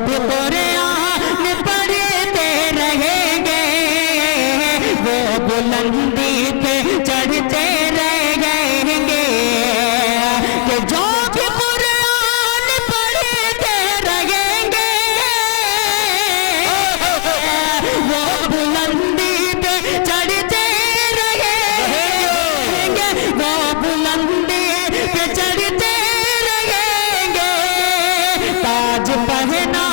भी कुरान पढ़ते रहेंगे, वो बुलंदी पे चढ़ते रहेंगे। कि जो भी कुरान पढ़ते रहेंगे, वो बुलंदी पे चढ़ते रहेंगे, वो बुलंदी पे चढ़ते रहेंगे। ताज पहना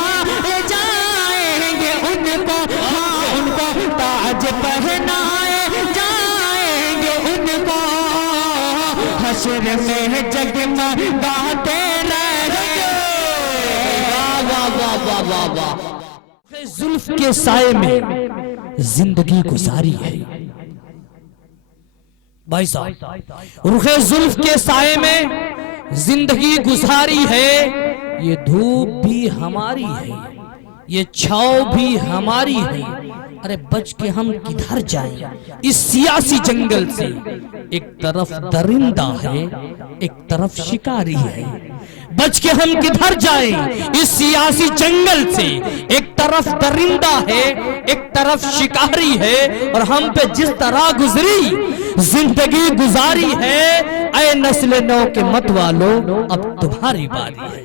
जाएंगे उनको, हाँ उनको ताज पहनाए जाएंगे उनको। हश्र में जगमगाते रहेंगे। वाह वाह वाह वाह वाह। जुल्फ के साए में जिंदगी गुजारी है भाई साहब, रुखे जुल्फ के साए में जिंदगी गुजारी है। ये धूप भी हमारी है, ये छाव भी हमारी है। अरे बच के हम किधर जाएं इस सियासी जंगल से। एक तरफ दरिंदा है, एक तरफ शिकारी है। बच के हम किधर जाएं इस सियासी जंगल से। एक तरफ दरिंदा है, एक तरफ शिकारी है। और हम पे जिस तरह गुजरी जिंदगी गुजारी है, ऐ नस्ल नौ के मत वालों अब तुम्हारी बारी है।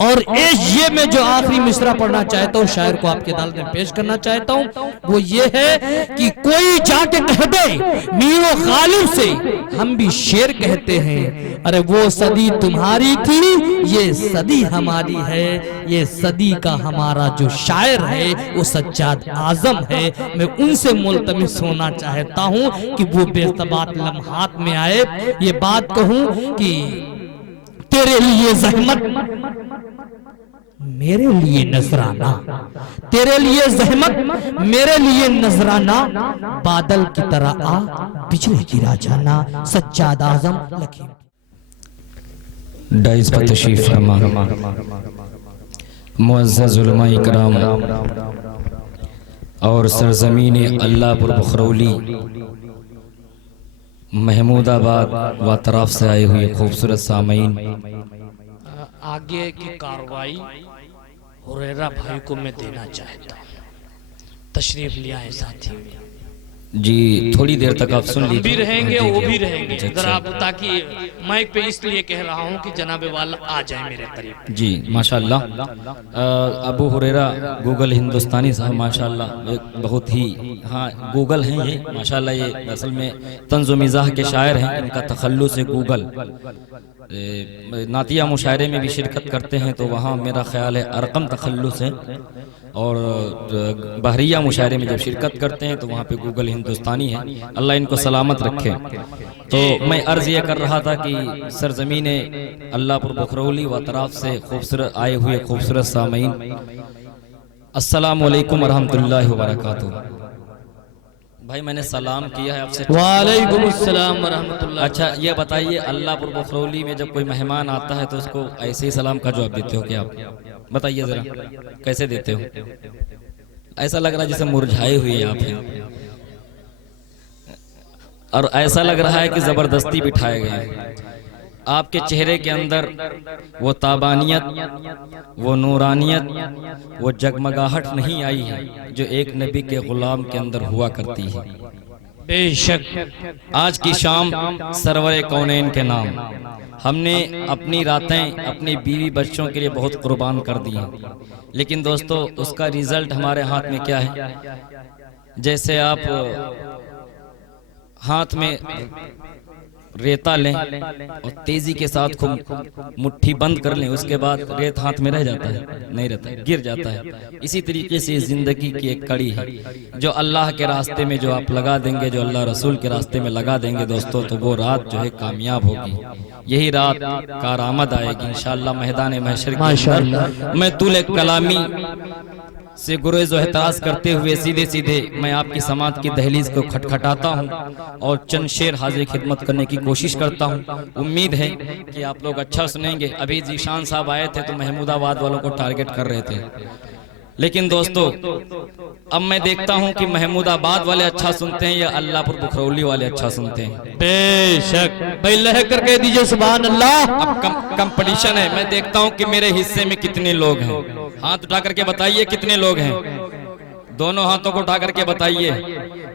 और ये मैं जो आखिरी मिसरा पढ़ना चाहता हूँ, शायर को आपके अदालत में पेश करना चाहता हूँ, वो ये है कि कोई जाके कह दे मीरो गालिब से हम भी शेर कहते हैं। अरे वो सदी तुम्हारी थी, ये सदी हमारी है। ये सदी का हमारा जो शायर है वो सज्जाद आजम है। मैं उनसे मुल्तमिस होना चाहता हूँ कि वो बेतबात लम्हात में आए, ये बात कहूँ कि तेरे लिए जहमत मेरे लिए नजराना, तेरे लिए जहमत मेरे लिए नजराना। बादल की तरह आ बिजली गिरा जाना। सज्जाद आजम लखीम। डाइस पर तशरीफ फरमा मुअज़्ज़ज़ उलमा इकराम और सरजमीन अल्लाहपुर बखरौली महमूदाबाद व तरफ से आए हुए खूबसूरत सामीन, आगे की कार्रवाई हुरैरा भाई को मैं देना चाहता हूँ। तशरीफ लिया है साथी जी। थोड़ी देर तक आप सुन लीजिए। भी रहेंगे वो भी रहेंगे अच्छा, जरा, ताकि माइक पे इसलिए कह रहा हूँ कि जनाबे वाला आ जाए मेरे करीब। जी माशाल्लाह। अबू हुरैरा गूगल हिंदुस्तानी साहब माशाल्लाह बहुत ही, हाँ गूगल हैं ये माशाल्लाह। ये असल में तंज़ व मिज़ाह के शायर हैं। इनका तखल्लुस है गूगल। नातिया मुशायरे में भी शिरकत करते हैं तो वहाँ मेरा ख्याल है अरकम तखल्लुस है। और बहरिया मुशायरे में जब शिरकत करते हैं तो वहाँ पे गूगल हिंदुस्तानी है। अल्लाह इनको सलामत रखे। तो मैं अर्ज़ ये कर रहा था कि सरजमीन अल्लाहपुर बखरौली व तरफ से खूबसूरत आए हुए खूबसूरत सामीन, अस्सलामु अलैकुम वरहमतुल्लाहि वबरकातुहू। भाई मैंने सलाम किया है आपसे। वालेकुम अस्सलाम वरहमतुल्लाह। अच्छा ये बताइए, अल्लाहपुर बखरौली में जब कोई मेहमान आता है तो उसको ऐसे ही सलाम का जवाब देते हो क्या आप? बताइए जरा कैसे देते हो? ऐसा लग रहा है जैसे मुरझाए हुए आप हैं, और ऐसा लग रहा है कि जबरदस्ती बिठाए गए हैं। आपके चेहरे के अंदर वो ताबानियत, वो नूरानियत, वो जगमगाहट नहीं आई है जो एक नबी के गुलाम के अंदर हुआ करती है। बेशक आज की शाम सरवर कौनैन के नाम हमने अपनी रातें अपनी बीवी बच्चों के लिए बहुत कुर्बान कर दी हैं, लेकिन दोस्तों उसका रिजल्ट हमारे हाथ में क्या है? जैसे आप हाथ में रेता लें और तेजी के साथ खूब मुट्ठी बंद कर लें, उसके बाद रेत हाथ में रह जाता है? नहीं रहता, गिर जाता है। इसी तरीके से जिंदगी की एक कड़ी है जो अल्लाह के रास्ते में जो आप लगा देंगे, जो अल्लाह रसूल के रास्ते में लगा देंगे दोस्तों, तो वो रात जो है कामयाब होगी। यही रात कारआमद आएगी इंशाअल्लाह मैदान महशर के अंदर। मैं तुल कलामी से गुरेज़ व एतराज़ करते हुए सीधे सीधे मैं आपकी समात की दहलीज को खटखटाता हूं और चंद शेर हाजिर खिदमत करने की कोशिश करता हूं। उम्मीद है कि आप लोग अच्छा सुनेंगे। अभी जीशान साहब आए थे तो महमूदाबाद वालों को टारगेट कर रहे थे, लेकिन दोस्तों अब मैं देखता हूं कि महमूदाबाद वाले अच्छा सुनते हैं या अल्लाहपुर बुखरौली वाले अच्छा सुनते हैं। बेशक भाई लह करके दीजिए सुभान अल्लाह। अब कंपटीशन है, मैं देखता हूं कि मेरे हिस्से में कितने लोग हैं। हाथ उठा करके बताइए कितने लोग हैं, दोनों हाथों को उठा करके बताइए।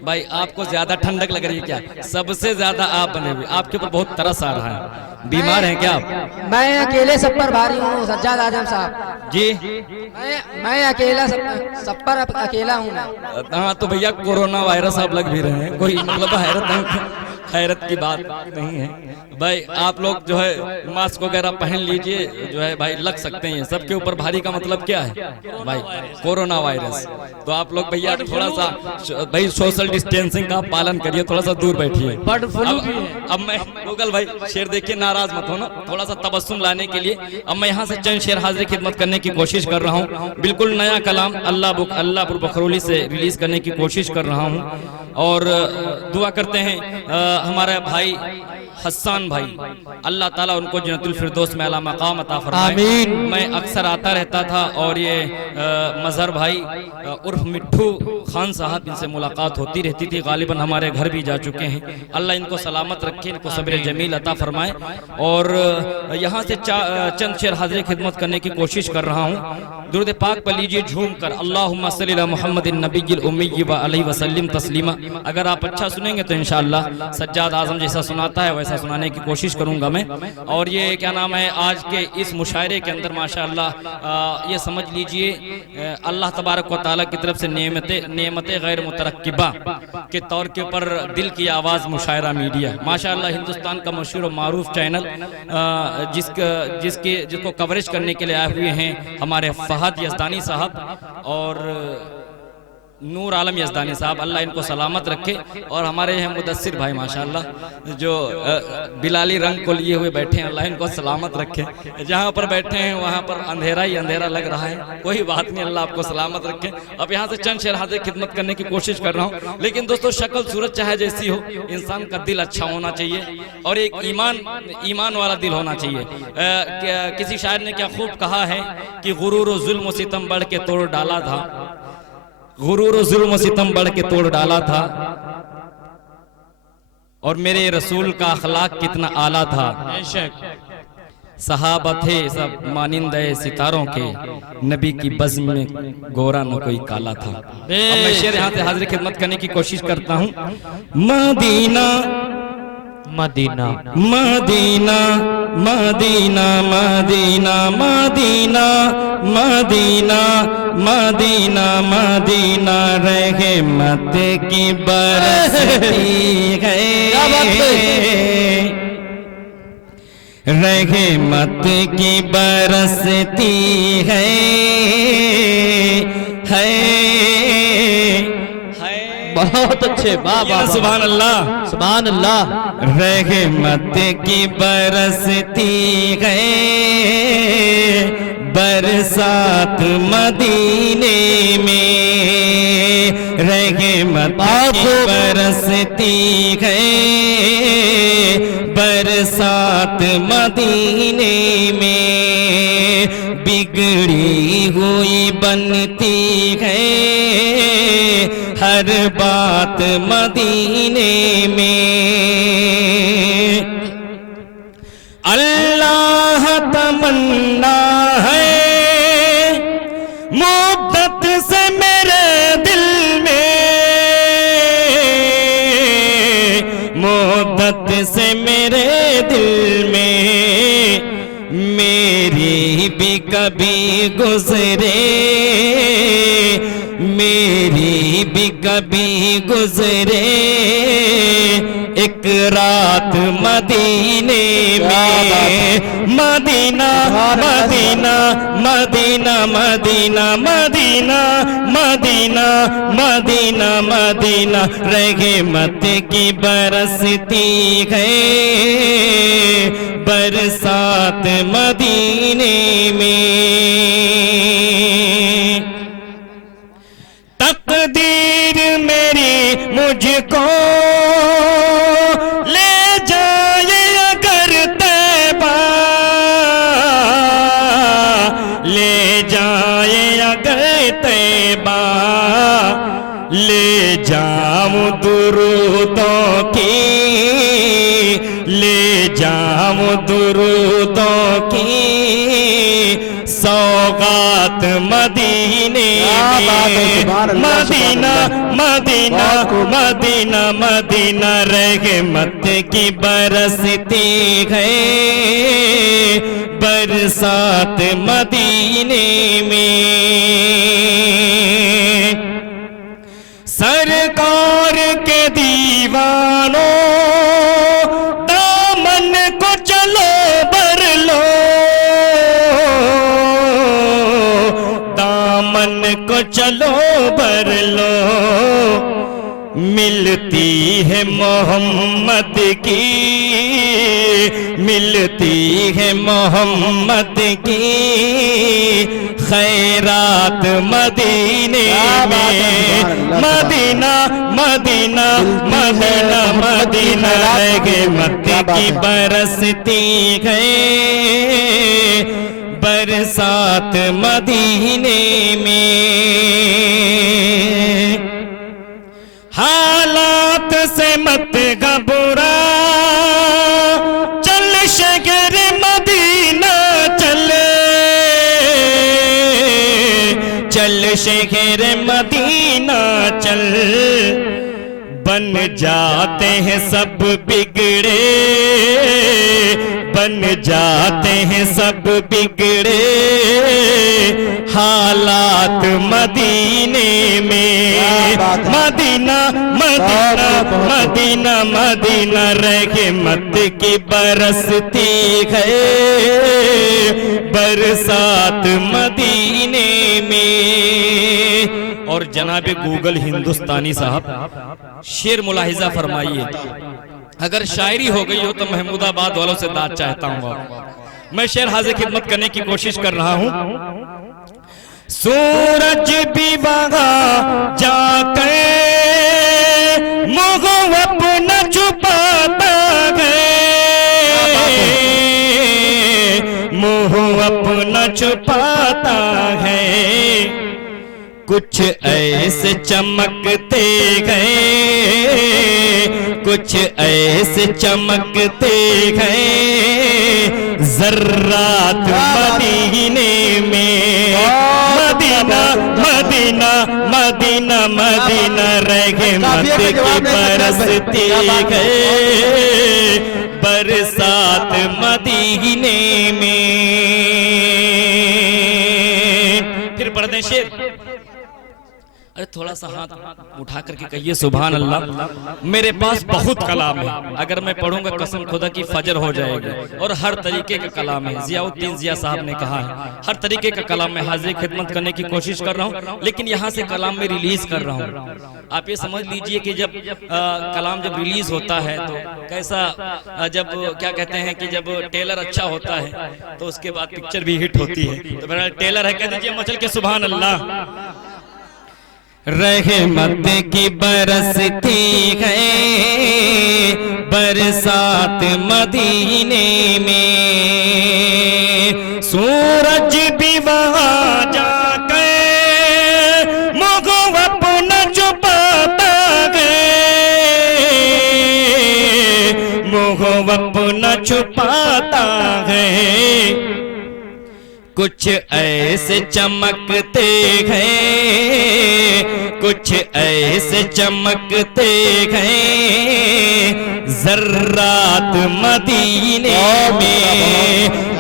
भाई आपको ज्यादा ठंडक लग रही है क्या? सबसे ज्यादा आप बने हुए, आपके ऊपर बहुत तरस आ रहा है। बीमार हैं क्या आप? मैं अकेले सब पर भारी हूँ सज्जाद आजम साहब जी मैं अकेला सब पर अकेला हूँ मैं। हाँ तो भैया कोरोना वायरस आप लग भी रहे हैं, कोई मतलब हैरत की बात नहीं है भाई। आप लोग जो है मास्क वगैरह पहन लीजिए, जो है भाई लग सकते हैं। सबके ऊपर भारी का मतलब क्या है भाई? Corona virus. तो आप लोग भैया थोड़ा सा भाई सोशल डिस्टेंसिंग का पालन करिए, थोड़ा सा दूर बैठिए। अब मैं गूगल भाई शेर देखिए, नाराज मत हो ना, थोड़ा सा तबस्सुम लाने के लिए अब मैं यहाँ से चंद शेर हाजिर खिदमत करने की कोशिश कर रहा हूँ। बिल्कुल नया कलाम अल्लाहपुर बखरौली से रिलीज करने की कोशिश कर रहा हूँ। और दुआ करते हैं हमारे भाई हसन भाई, अल्लाह ताला उनको जन्नतुल फिरदौस में आला मकाम अता फरमाए। आमीन। मैं अक्सर आता रहता था और ये मजहर भाई उर्फ मिट्ठू खान साहब, इनसे मुलाकात होती रहती थी, गालिबन हमारे घर भी जा चुके हैं। अल्लाह इनको सलामत रखे, इनको सब्र जमील अता फरमाए। और यहाँ से चंद शेर हाजिर खिदमत करने की कोशिश कर रहा हूँ। दुरूद पाक पर लीजिए झूम कर, अल्लाहुम्मा सल्ली अला मुहम्मदिन नबिय्यिल उम्मी व अलैहि वसल्लम तस्लीमा। अगर आप अच्छा सुनेंगे तो इंशाअल्लाह सज्जाद आजम जैसा सुनाता है वैसा सुनाने की कोशिश करूंगा मैं। और ये क्या नाम है, आज के इस मुशायरे के अंदर माशाअल्लाह ये समझ लीजिए अल्लाह तबारक व तआला की तरफ से नेमतें गैर मुतरक्किबा के तौर के ऊपर दिल की आवाज़ मुशायरा मीडिया माशाअल्लाह हिंदुस्तान का मशहूर और मारूफ चैनल, जिसको कवरेज करने के लिए आए हुए हैं हमारे फहद यज़दानी साहब और नूर आलम यज़दानी साहब। अल्लाह इनको सलामत रखे। और हमारे यहाँ मुदस्सिर भाई माशाअल्लाह जो बिलाली रंग को लिए हुए बैठे हैं, अल्लाह इनको सलामत रखे। जहाँ पर बैठे हैं वहाँ पर अंधेरा ही अंधेरा लग रहा है, कोई बात नहीं, अल्लाह आपको सलामत रखे। अब यहाँ से चंद शेर हाजिर खिदमत करने की कोशिश कर रहा हूँ। लेकिन दोस्तों शक्ल सूरत चाहे जैसी हो, इंसान का दिल अच्छा होना चाहिए और एक ईमान वाला दिल होना चाहिए। किसी शायर ने क्या खूब कहा है कि गुरूर और जुल्म सितम बढ़ के तोड़ डाला था, गुरूर और जुल्म सितम बढ़ के तोड़ डाला था, और मेरे रसूल का अखलाक कितना आला था। सहाबा थे सब मानिंदे सितारों के, नबी की बज़्म में गोरा न कोई काला था। अब मैं शेर यहाँ से हाजिर खिदमत करने की कोशिश करता हूँ। मदीना मदीना मदीना मदीना मदीना मदीना मदीना मदीना मदीना रहमत की बरसती है, रहमत की बरसती है। बहुत अच्छे, वाह वाह सुभान अल्लाह सुभान अल्लाह। रहमत की बरसती है, बरसात मदीने में, रहमत की बरसती है, बरसात मदीने में, बिगड़ी हुई बनती है हर बात मदीने में। अल्लाह तमन्ना है मुद्दत से मेरे दिल में, मुद्दत से मेरे दिल में, मेरी भी कभी गुजरे, मेरी भी कभी गुजरे एक रात मदीने में। मदीना मदीना मदीना मदीना मदीना मदीना मदीना मदीना रहमत की बरसती है, बरसात मदीने में। तकदीर मेरी मुझको ले जाए अगर तैबा, ले जाए अगर तैबा, मदीने में, मदीना मदीना मदीना मदीना रहमत की बरसती है बरसात मदीने में। सरकार के दीवानों दामन को चलो भर लो, दामन को चलो भर लो, मिलती है मोहम्मद की, मिलती है मोहम्मद की खैरात मदीने में। मदीना मदीना मदीना मदीना रहमत की बरसती है बरसात मदीने में। हालात से मत घबरा, चल शहर मदीना चल, चल शहर मदीना चल, बन जाते हैं सब बिगड़े, बन जाते हैं सब बिगड़े हालात मदीने में। मदीना मदीना मदीना मदीना रहमत की बरसती है बरसात मदीने में। और जनाबे गूगल हिंदुस्तानी साहब शेर मुलाहिजा फरमाइए, अगर शायरी हो गई हो तो महमूदाबाद वालों से दाद चाहता हूं। मैं शेर हाजिर खिदमत करने की कोशिश कर रहा हूं। सूरज भी वहां जाकर मुँह अपना छुपाता है, मुँह अपना छुपाता है, कुछ ऐसे चमकते गए, कुछ ऐसे चमकते गए ज़र्रात मदीने में। मदीना मदीना मदीना मदीना रहमत की बरसती है बरसात मदीने में। फिर पढ़ते हैं शेर। अरे थोड़ा सा हाथ उठा करके कहिए सुभान अल्लाह। मेरे पास बहुत कलाम है, अगर मैं पढ़ूंगा कसम खुदा की फजर हो जाएगी। और हर तरीके का कलाम है, जियाउद्दीन जिया साहब ने कहा है हर तरीके का कलाम में हाजिर खिदमत करने की कोशिश कर रहा हूँ, लेकिन यहाँ से कलाम में रिलीज कर रहा हूँ। आप ये समझ लीजिए कि जब कलाम जब रिलीज होता है तो कैसा, जब क्या कहते हैं कि जब टेलर अच्छा होता है तो उसके बाद पिक्चर भी हिट होती है। तो मेरा टेलर है, कह दीजिए मचल के सुभान अल्लाह। रहमत की बरसती है बरसात मदीने में। सूरज भी वहां जाकर मुँह अपना छुपाता है, मुँह अपना छुपाता है, कुछ ऐसे चमकते हैं, कुछ ऐसे चमकते हैं ज़र्रात मदीने में।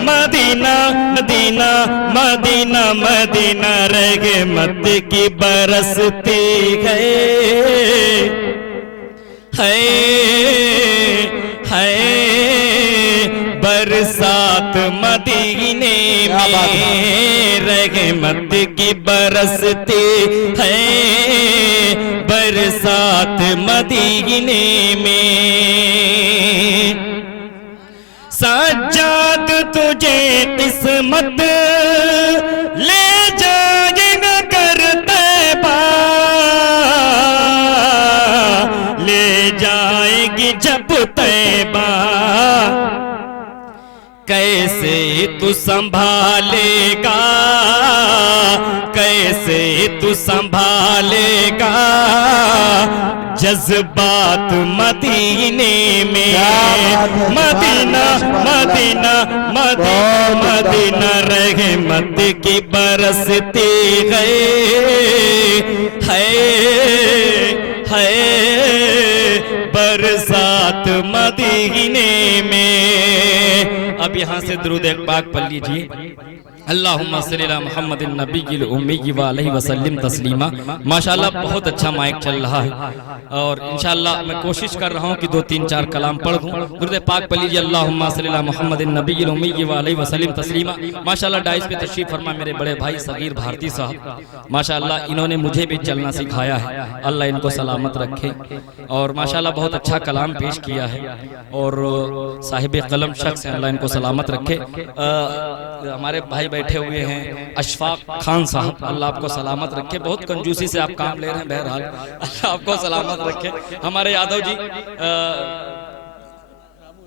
मदीना मदीना मदीना मदीना रहमत की बरसती है बरसात मदीने में। रहमत की बरसती है बरसात मदीने में। सज्जाद तुझे किस्मत ले जाएगा कर तैबा, ले जाएगी जब तैबा। कैसे तू संभालेगा, कैसे तू संभालेगा जज्बात मदीने में, मदीना मदीना मदीना मदीना रहमत की बरसते गए है बरसात मदीने में। अब यहाँ से दुरूद पाक पढ़ लीजिए। अल्लाहुम्मा सल्ली अला मुहम्मदिन नबिय्यिल उम्मी व अलैहि वसल्लम तस्लीमा। माशाअल्लाह बहुत अच्छा माइक चल रहा है और इंशाअल्लाह मैं कोशिश कर रहा हूँ कि 2-3-4 कलाम पढ़ दूँ। दुरूद पाक पढ़ लीजिए। अल्लाहुम्मा सल्ली अला मुहम्मदिन नबिय्यिल उम्मी व अलैहि वसल्लम तस्लीमा। माशाअल्लाह डाइस पे तशरीफ फरमा मेरे बड़े भाई सगीर भारती साहब, माशाअल्लाह इन्होंने मुझे भी चलना सिखाया है। अल्लाह इनको सलामत रखे और माशाअल्लाह बहुत अच्छा कलाम पेश किया है और साहिब कलम शख्स हैं, अल्लाह इनको सलामत रखे। हमारे भाई बैठे हुए हैं अशफाक खान साहब, अल्लाह आपको सलामत रखे। बहुत कंजूसी से आप काम ले रहे हैं, बहरहाल अल्लाह आपको सलामत रखे। हमारे यादव जी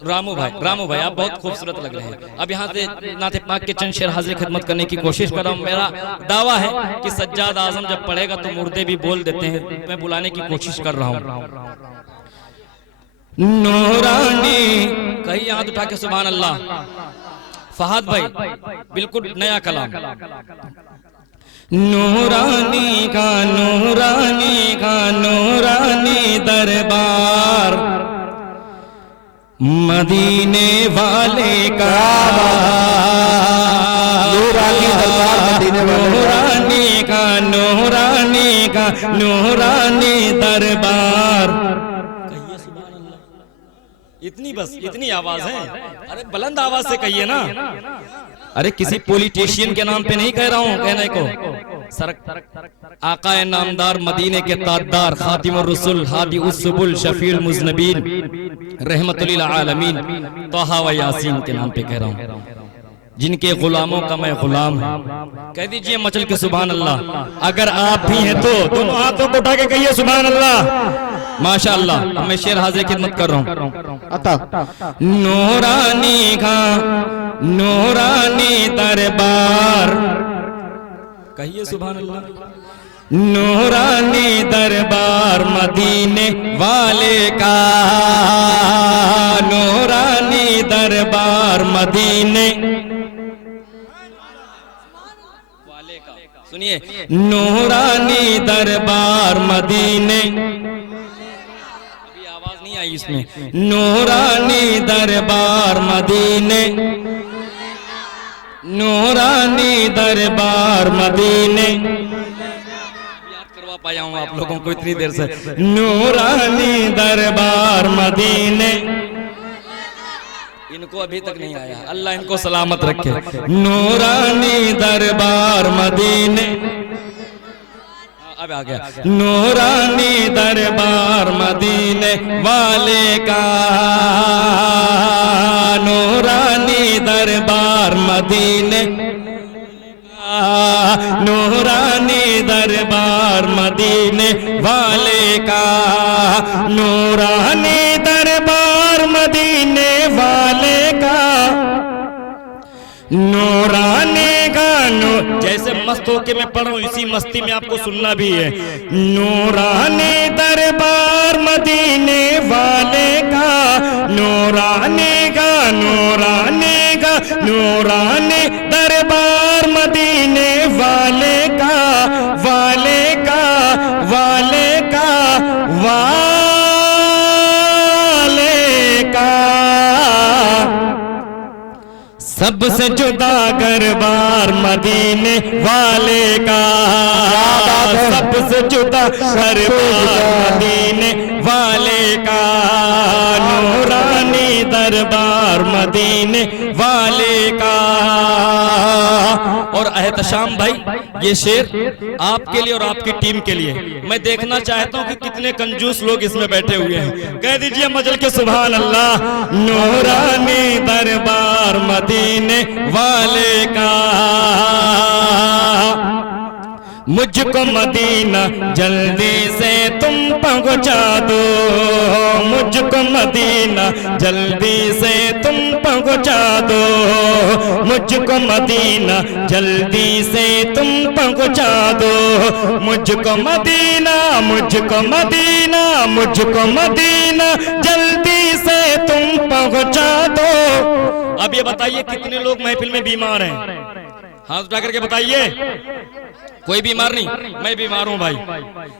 रामू भाई आप बहुत खूबसूरत लग रहे हैं। अब यहाँ से नाते पाक के चंद शेर हाजिर खिदमत करने की कोशिश कर रहा हूँ। मेरा दावा है कि सज्जाद आजम जब पढ़ेगा तो मुर्दे भी बोल देते हैं, मैं बुलाने की कोशिश कर रहा हूँ। नूरानी कहीं हाथ उठा के सुभान अल्लाह। फहद भाई बिल्कुल नया कलाम। नूरानी का नूरानी का नूरानी दरबार मदीने वाले का, नूरानी दरबार मदीने वाले का, नूरानी का नूरानी दरबार। इतनी बस इतनी आवाज है, अरे बुलंद आवाज से कहिए ना। अरे किसी पॉलिटिशियन के नाम पे नहीं कह रहा हूँ कहने को। सरक आकाए नामदार मदीने के ताजदार खातिमुर रसूल हादी उस्सुबुल शफीउल मुज़नबीन रहमतुल लिल आलमीन तोहा व यासीन के नाम पे कह रहा हूँ, जिनके गुलामों का मैं गुलाम हूँ। कह दीजिए मचल के सुभान अल्लाह। अगर आप भी हैं तो दोनों हाथों को उठा के कहिए सुभान अल्लाह। माशाअल्लाह। मैं शेर हाजिर खिदमत कर रहा हूँ। नूरानी का नूरानी दरबार, कहिए सुभान अल्लाह। नूरानी दरबार मदीने वाले का, नूरानी दरबार मदीने वाले का। सुनिए, नूरानी दरबार मदीने, अभी आवाज नहीं आई इसमें। नूरानी दरबार मदीने, नूरानी दरबार मदीने, याद करवा पाया हूँ आप लोगों को इतनी देर से। नूरानी दरबार मदीने, इनको अभी तक नहीं आया, अल्लाह इनको सलामत रखे। नूरानी दरबार मदीने, अब आ गया। नूरानी दरबार मदीने वाले का, नूरानी दरबार मदीने, नूरानी दरबार मदीने वाले का, नूरानी दरबार मदीने वाले का, नूरानी का जैसे मस्त होके मैं पढ़ रहा हूँ इसी मस्ती में आपको सुनना भी है। नूरानी दरबार मदीने वाले का, नूरानी का नूरानी का नूरानी दरबार मदीने वाले का, वाले का वाले का वाले का, सबसे जुदा दरबार मदीने वाले का, सबसे जुदा दरबार मदीने वाले का, नूरानी दरबार मदीने वाले का। और एहतशाम भाई ये शेर आपके लिए और आपकी टीम के लिए। मैं देखना चाहता हूँ कि कितने कंजूस लोग इसमें बैठे हुए हैं। कह दीजिए मजल के सुभान अल्लाह। नूरानी दरबार मदीने वाले का, मुझको मदीना जल्दी से तुम पहुंचा दो, मुझको मदीना जल्दी से तुम पहुंचा पहुंचा दो, मुझको मदीना जल्दी से तुम पहुंचा दो, मुझको मदीना, मुझको मदीना, मुझको मदीना जल्दी से तुम पहुंचा दो। अब ये बताइए कितने लोग महफिल में बीमार हैं? हाथ उठा करके बताइए। कोई बीमार नहीं? मैं बीमार हूं भाई।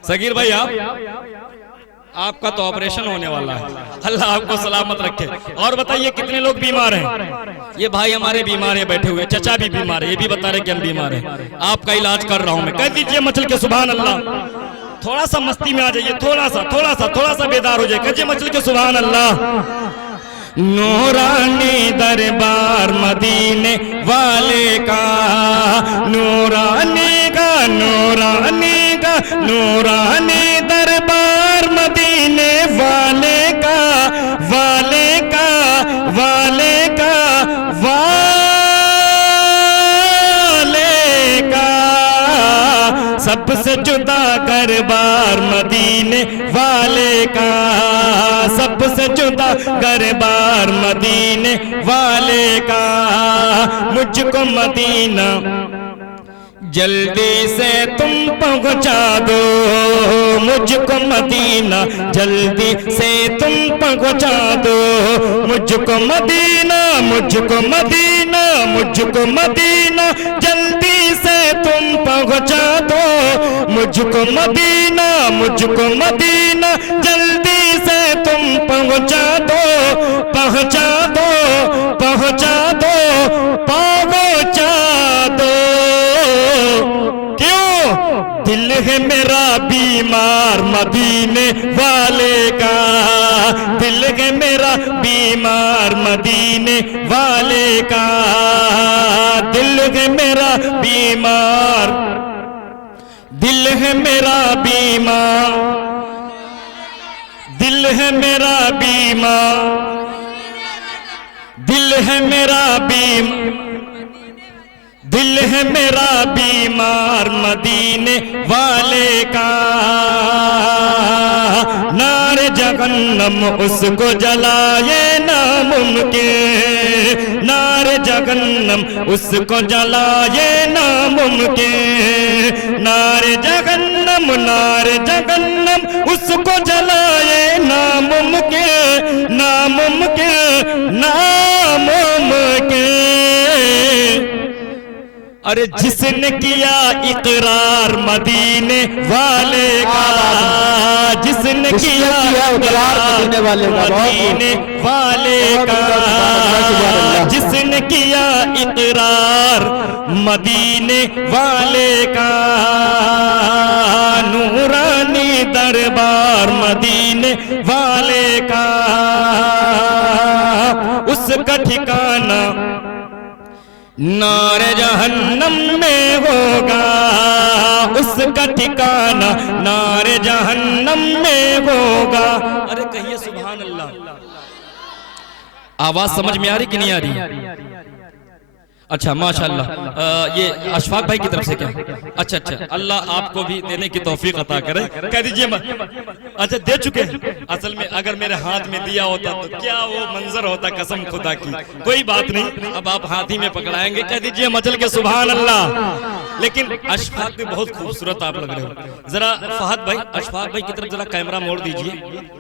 सगीर भाई आपका तो ऑपरेशन होने वाला है, अल्लाह आपको सलामत रखे। और बताइए कितने लोग बीमार हैं? ये भाई हमारे बीमार है बैठे हुए, चचा भी बीमार है, ये भी बता रहे कि हम बीमार हैं। आपका इलाज कर रहा हूं मैं। कह दीजिए मचल के सुभान अल्लाह। थोड़ा सा मस्ती में आ जाइए, थोड़ा सा बेदार हो जाए। कहिए मचल के सुभान अल्लाह। नूरानी दरबार मदीने वाले का, नूरानी का, नूरानी का, नूरानी दरबार मदीने वाले का, वाले का, वाले का, वाले का, सबसे जुदा दरबार मदीने वाले का, सबसे जुदा दरबार मदीने वाले का, मुझको मदीना जल्दी से तुम पहुंचा दो, मुझको मदीना जल्दी से तुम पहुंचा दो, मुझको मदीना, मुझको मदीना, मुझको मदीना जल्दी से तुम पहुंचा दो, मुझको मदीना, मुझको मदीना जल्दी से तुम पहुंचा दो, पहुंचा दो, पहुंचा दो, पहुंचा दो। क्यों? दिल है मेरा बीमार मदीने वाले का, दिल है मेरा बीमार मदीने वाले का, दिल है मेरा बीमार, दिल है मेरा बीमार, दिल है मेरा बीमार, दिल है मेरा बीमार, दिल है मेरा बीमार मदीने वाले का। नारे जहन्नम उसको जलाए नामुमकिन, नारे जहन्नम उसको जलाए नामुमकिन, नारे जहन्नम, नारे जहन्नम उसको जलाए नामुमकिन, नामुमकिन, नामुमकिन। अरे जिसने किया इकरार मदीने वाले का, जिसने किया इकरार मदीने वाले का, जिसने किया इकरार मदीने वाले का, नूरानी दरबार मदीने वाले का, उसका ठिकाना नारे जहन्नम में होगा, उसका ठिकाना नारे जहन्नम में होगा। अरे कहिए सुभान अल्लाह। आवाज समझ में आ रही कि नहीं आ रही? अच्छा माशाल्लाह। ये अशफाक भाई की तरफ से क्या? अच्छा अच्छा, अल्लाह आपको भी देने की तौफीक अता करे। कह दीजिए अच्छा दे चुके हैं। असल में अगर मेरे हाथ में दिया होता तो क्या वो मंजर होता, कसम खुदा की। कोई बात नहीं, अब आप हाथ ही में पकड़ाएंगे। कह दीजिए मचल के सुभान अल्लाह। लेकिन अशफाक भी बहुत खूबसूरत आप लग रहे हो। जरा फहद भाई, अशफाक भाई की तरफ जरा कैमरा मोड़ दीजिए।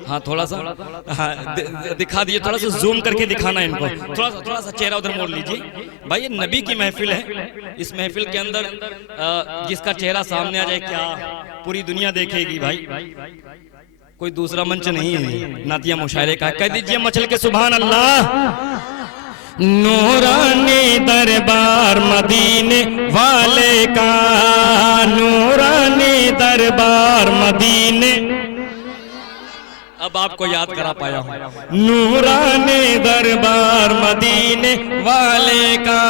हाँ थोड़ा सा, हाँ दिखा दीजिए, थोड़ा सा जूम करके दिखाना इनको। थोड़ा सा चेहरा उधर मोड़ लीजिए। भाई ये नबी की महफिल है, इस महफिल के अंदर जिसका चेहरा सामने आ जाए क्या पूरी दुनिया देखेगी भाई। कोई दूसरा मंच नहीं है नातिया मुशायरे का। कह दीजिए मचल के सुभान अल्लाह। नूरानी दरबार मदीने वाले का, नूरानी दरबार मदीने। अब आपको याद करा पाया हूं। नूरानी दरबार मदीने वाले का,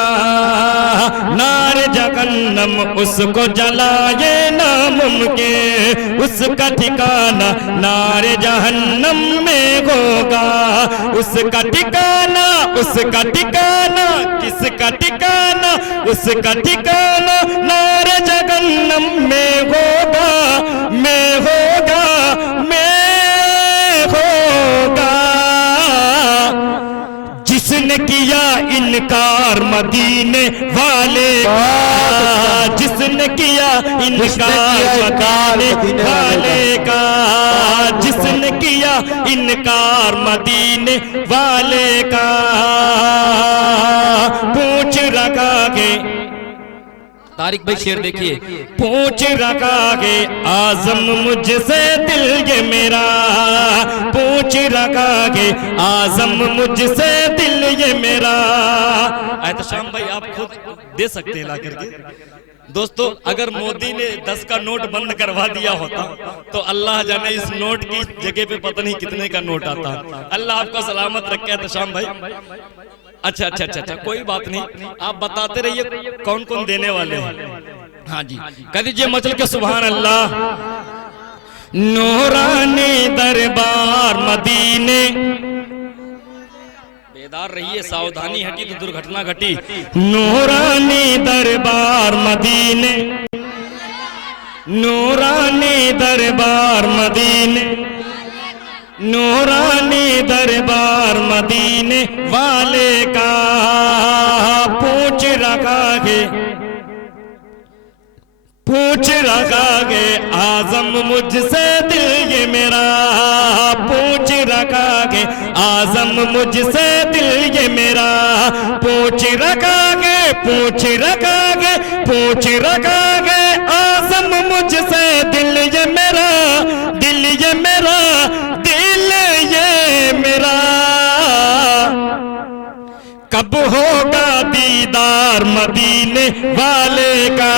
नारे जहन्नम उसको जलाए नामुमकिन, उसका ठिकाना नारे जहन्नम में होगा। उसका ठिकाना, उसका ठिकाना, किसका ठिकाना? उसका ठिकाना नारे जहन्नम में होगा, में होगा, में होगा। जिसने किया इनकार मदीने वाले का, जिसने किया इनकार मदीने वाले का, जिसने किया इनकार मदीने वाले का, पूछ रखा के तारिक भाई शेर देखिए, पूछ रखा के आजम मुझसे दिल ये मेरा, पूछ रखा के आजम मुझसे दिल ये मेरा। एहतशाम भाई आप खुद दे सकते हैं ला करके। दोस्तों अगर मोदी ने 10 का नोट बंद करवा दिया होता तो अल्लाह जाने इस नोट की जगह पे पता नहीं कितने का नोट आता। अल्लाह आपको सलामत रखे एहतशाम भाई। अच्छा अच्छा अच्छा अच्छा कोई बात नहीं, आप बताते रहिए कौन कौन देने वाले हैं। हाँ जी कह दीजिए मचल के सुभान अल्लाह। नूरानी दरबार मदीने, बेदार रहिए, सावधानी हटी तो दुर्घटना घटी। नूरानी दरबार मदीने, नूरानी दरबार मदीने, नूरानी दरबार मदीने वाले का, पूछ रखा है, पूछ रखा है आजम मुझसे दिल ये मेरा, पूछ रखा है आजम मुझसे दिल ये मेरा, पूछ रखा है, पूछ रखा है, पूछ रखा है आजम मुझसे दिल ये मेरा, दिल ये मेरा, दिल ये मेरा। कब होगा दीदार मदीने वाले का,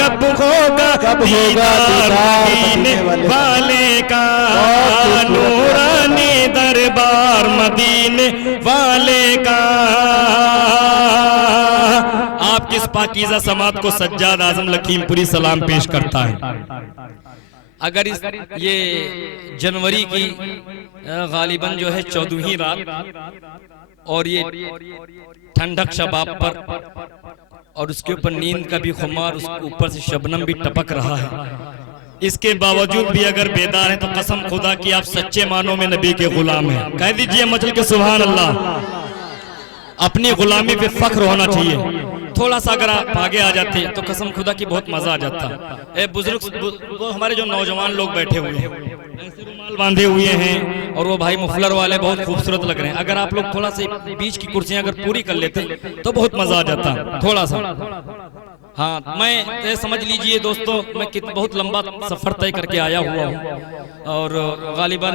कब होगा दीदार मदीने वाले का, नूरानी दरबार मदीने वाले का। आपकी इस पाकीज़ा समात को सज्जाद आजम लखीमपुरी सलाम पेश करता है। अगर इस ये जनवरी की गालिबन जो है 14वीं रात और ये ठंडक शबाब पर और उसके ऊपर नींद का भी खुमार, उसके ऊपर से शबनम भी टपक रहा है, इसके बावजूद भी अगर बेदार हैं तो कसम खुदा की आप सच्चे मानों में नबी के गुलाम हैं। कह दीजिए मचल के सुभान अल्लाह। अपनी गुलामी पे फख्र होना चाहिए। थोड़ा सा अगर आप आगे आ जाते तो कसम खुदा की बहुत मजा आ जाता। बुजुर्ग वो हमारे जो नौजवान लोग बैठे हुए हैं ऐसे रुमाल बांधे हुए हैं और वो भाई मुफलर वाले बहुत खूबसूरत लग रहे हैं। अगर आप लोग थोड़ा सा बीच की कुर्सियां अगर पूरी कर लेते तो बहुत मजा आ जाता थोड़ा सा। हाँ मैं समझ लीजिए दोस्तों मैं बहुत लंबा सफर तय करके आया हुआ हूँ और गालिबन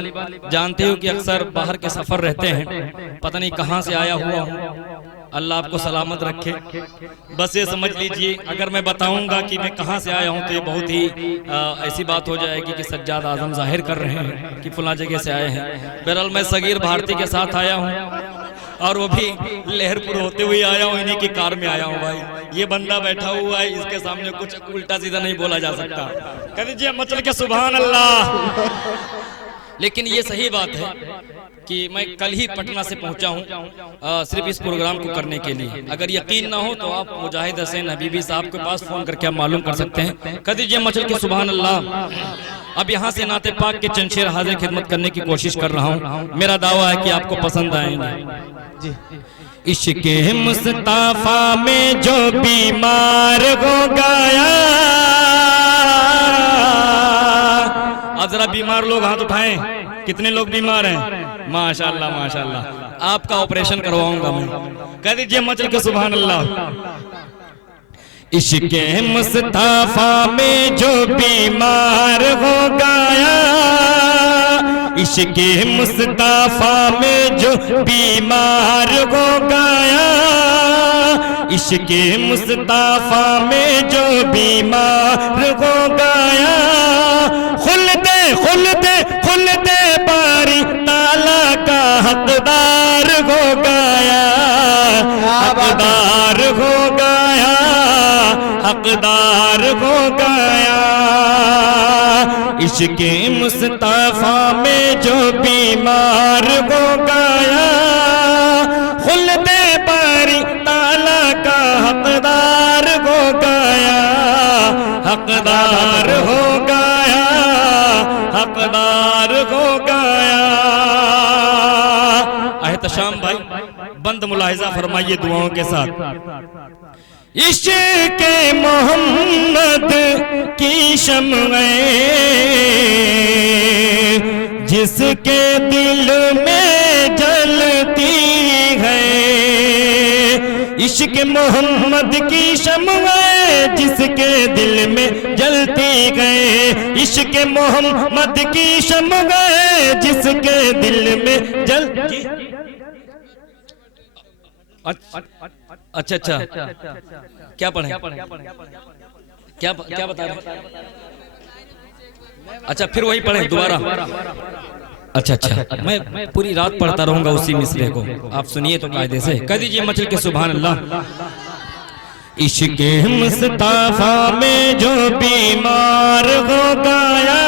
जानते हो कि अक्सर बाहर के सफर रहते हैं, पता नहीं कहाँ से आया हुआ हूँ। अल्लाह आपको सलामत रखे। बस ये समझ लीजिए अगर मैं बताऊंगा कि मैं कहाँ से आया हूँ तो ये बहुत ही ऐसी बात हो जाएगी कि सज्जाद आजम जाहिर कर रहे हैं कि फुला जगह से आए हैं। बहरहाल मैं सगीर भारती के साथ आया हूँ और वो भी लहरपुर होते हुए आया हूँ, इन्हीं की कार में आया हूँ। भाई ये बंदा बैठा हुआ है, इसके सामने कुछ उल्टा सीधा नहीं बोला जा सकता। कह दीजिए मचल के सुभान अल्लाह। लेकिन ये सही बात है कि मैं कल ही पटना से पहुंचा हूं सिर्फ इस प्रोग्राम को करने के लिए। अगर यकीन ना हो तो आप मुजाहिद हसैन हबीबी साहब के पास फोन करके आप मालूम कर सकते हैं। कह दीजिए मचल के सुभान अल्लाह। अब यहाँ से नाते पाक के चंद शेर हाजिर खिदमत करने की कोशिश कर रहा हूँ। मेरा दावा है कि आपको पसंद आएंगे। इश्क़े मुस्तफा में जो बीमार हो गया, अब जरा बीमार लोग हाथ उठाएं। कितने लोग बीमार हैं? माशाअल्लाह माशाअल्लाह। आपका ऑपरेशन करवाऊंगा मैं। कह दीजिए मचल के सुभान अल्लाह। इश्क़े मुस्तफा में जो बीमार हो गया, इश्क़े मुस्तफा में जो बीमार हो गया, इश्क़े मुस्तफा में जो बीमार हो गया, खुलदे खुलदे खुलदे बारी ताला का हकदार हो गया, हकदार हो गया, हकदार हो गया। इश्क़े मुस्तफा में जो बीमार हो गया, खुलदे बारी ताला का हकदार हो गया, हकदार हो गया, हकदार हो गया। एहतशाम भाई बंद मुलाहिजा फरमाइए दुआओं के साथ। इश्क़ मोहम्मद की शम्अ जिसके दिल में जलती है, इश्क़ मोहम्मद की शम्अ जिसके दिल में जलती है, इश्क़ मोहम्मद की शम्अ जिसके दिल में जलती। अच्छा अच्छा, क्या पढ़े, क्या बता रहे? अच्छा फिर वही पढ़े दोबारा। अच्छा अच्छा, मैं पूरी रात पढ़ता रहूंगा उसी मिसरे को, आप सुनिए तो कायदे से। कह दीजिए मचल के सुभान अल्लाह। इश्क़ मुस्तफा में जो बीमार हो गया,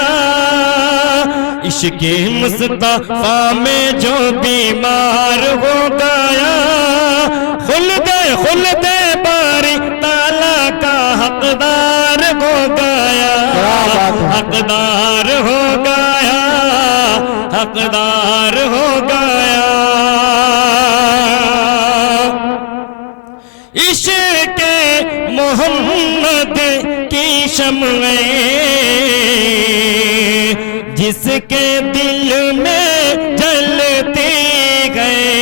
इश्क़ मुस्तफा में जो बीमार हो गया, खुल्द बारी ताला का हकदार हो गया, हकदार हो गया, हकदार हो गया। इश्क़ मोहम्मद की शम्अ जिसके दिल में जलती गए,